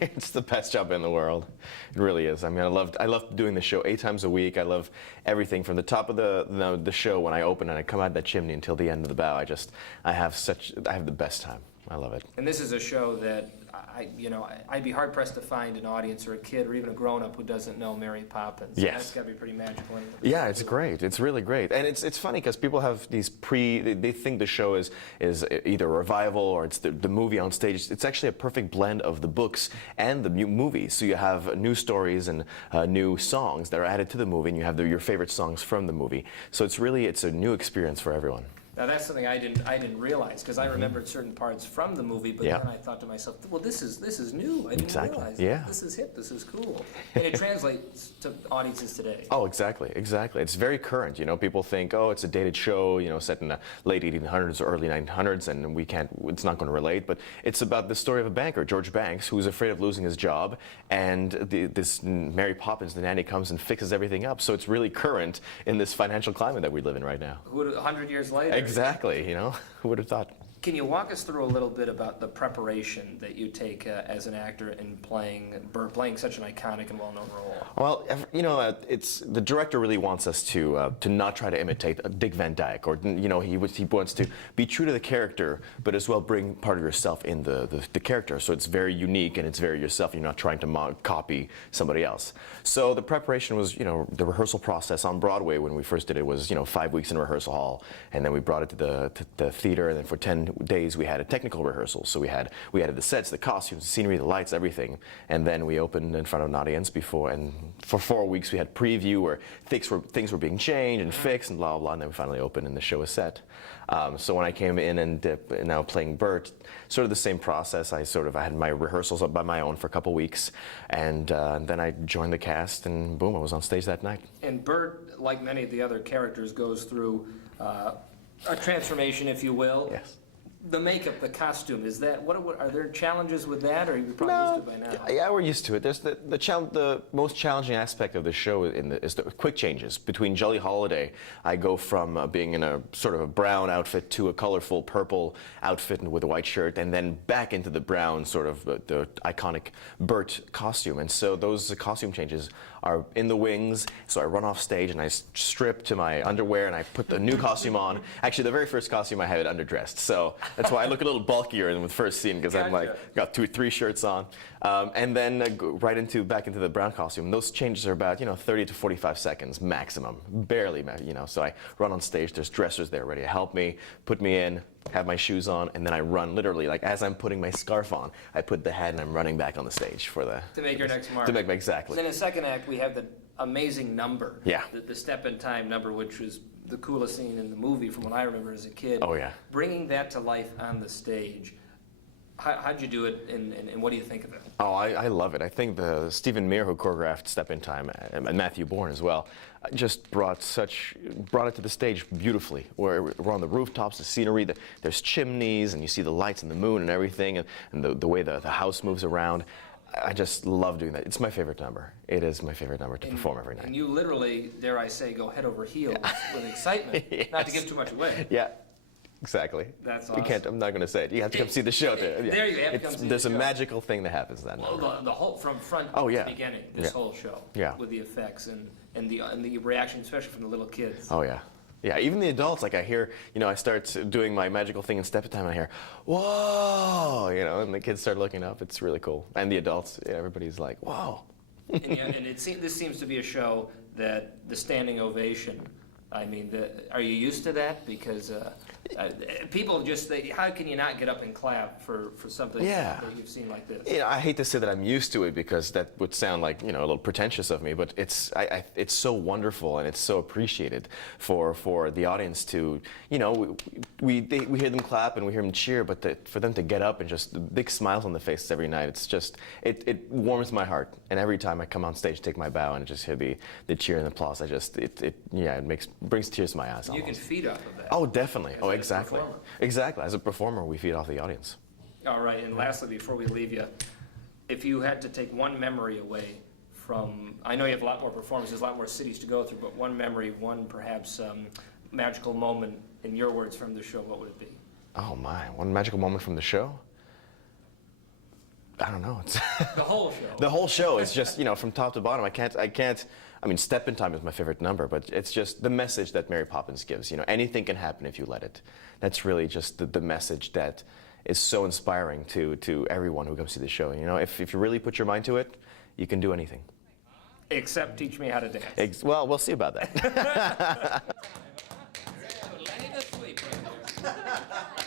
It's the best job in the world. It really is. I mean, I love doing the show 8 times a week. I love everything from the top of the show when I open and I come out that chimney until the end of the bow. I have the best time. I love it. And this is a show that I'd be hard pressed to find an audience or a kid or even a grown up who doesn't know Mary Poppins. Yes. That's got to be pretty magical. Yeah, it's great. It's really great. And it's funny because people have these they think the show is either a revival or it's the movie on stage. It's actually a perfect blend of the books and the movie. So you have new stories and new songs that are added to the movie, and you have your favorite songs from the movie. So it's a new experience for everyone. Now that's something I didn't realize, because I remembered certain parts from the movie, but then I thought to myself, well, this is new. I didn't realize. Yeah. This is hip. This is cool, and it translates to audiences today. Oh, exactly. It's very current. You know, people think, oh, it's a dated show, you know, set in the late 1800s or early 1900s, and it's not going to relate. But it's about the story of a banker, George Banks, who's afraid of losing his job, and this Mary Poppins, the nanny, comes and fixes everything up. So it's really current in this financial climate that we live in right now. 100 years later. Exactly, you know, who would have thought? Can you walk us through a little bit about the preparation that you take as an actor in playing Bert, playing such an iconic and well-known role? Well, you know, the director really wants us to not try to imitate Dick Van Dyke, or you know, he wants to be true to the character, but as well bring part of yourself in the character. So it's very unique and it's very yourself. You're not trying to copy somebody else. So the preparation was, you know, the rehearsal process on Broadway when we first did it was, you know, 5 weeks in a rehearsal hall, and then we brought it to the theater, and then for 10 days we had a technical rehearsal. So we had the sets, the costumes, the scenery, the lights, everything, and then we opened in front of an audience before, and for 4 weeks we had preview where things were being changed and fixed and blah blah blah, and then we finally opened and the show was set. So when I came in and now playing Bert, sort of the same process. I had my rehearsals up by my own for a couple weeks, and then I joined the cast, and boom, I was on stage that night. And Bert, like many of the other characters, goes through a transformation, if you will. Yes. The makeup, the costume, is that are there challenges with that, or are you probably used to it by now? Yeah, we're used to it. There's the most challenging aspect of the show is the quick changes. Between Jolly Holiday, I go from being in a sort of a brown outfit to a colorful purple outfit with a white shirt, and then back into the brown sort of the iconic Bert costume. And so those costume changes are in the wings. So I run off stage and I strip to my underwear and I put the new costume on. Actually, the very first costume I had it underdressed. So that's why I look a little bulkier in the first scene, because I'm like got 2 or 3 shirts on, and then go back into the brown costume. Those changes are about 30 to 45 seconds maximum, barely. So I run on stage. There's dressers there ready to help me, put me in, have my shoes on, and then I run literally like as I'm putting my scarf on. I put the hat and I'm running back on the stage to make your next mark. To make exactly. Then in the second act we have the amazing number. Yeah. The Step in Time number, which was the coolest scene in the movie from what I remember as a kid. Oh yeah. Bringing that to life on the stage. How'd you do it, and what do you think of it? Oh, I love it. I think the Stephen Mears, who choreographed Step in Time, and Matthew Bourne as well, just brought it to the stage beautifully. We're on the rooftops, the scenery, there's chimneys, and you see the lights and the moon and everything, and the way the house moves around. I just love doing that. It's my favorite number. It is my favorite number to perform every night. And you literally, dare I say, go head over heels with excitement, Yes. not to give too much away. Yeah. Exactly. That's awesome. I'm not going to say it. You have to come see the show. There you have to come see the show. There's a magical thing that happens then. Well, the whole, from front to beginning, this whole show, with the effects and the reaction, especially from the little kids. Oh yeah. Yeah, even the adults, like I hear, I start doing my magical thing in Step in Time, and I hear, whoa, and the kids start looking up. It's really cool. And the adults, everybody's like, whoa. and this seems to be a show that the standing ovation, I mean, are you used to that? Because people just think, how can you not get up and clap for something that you've seen like this? I hate to say that I'm used to it, because that would sound like a little pretentious of me, but it's so wonderful and it's so appreciated for the audience to we hear them clap and we hear them cheer, but for them to get up and just big smiles on the faces every night, it's just it warms my heart. And every time I come on stage, take my bow and just hear the cheer and applause, it brings tears to my eyes. You can feed off of that. Oh, definitely. Oh, exactly. Exactly. As a performer, we feed off the audience. All right. And lastly, before we leave you, if you had to take one memory away from, I know you have a lot more performances, a lot more cities to go through, but one memory, one perhaps magical moment, in your words, from the show, what would it be? Oh my, one magical moment from the show? I don't know. It's The whole show. the whole show is just, you know, from top to bottom. I can't. I mean, Step in Time is my favorite number, but it's just the message that Mary Poppins gives. You know, anything can happen if you let it. That's really just the message that is so inspiring to everyone who comes to the show. You know, if you really put your mind to it, you can do anything. Except teach me how to dance. Well, we'll see about that. Lenny the Sweep right there.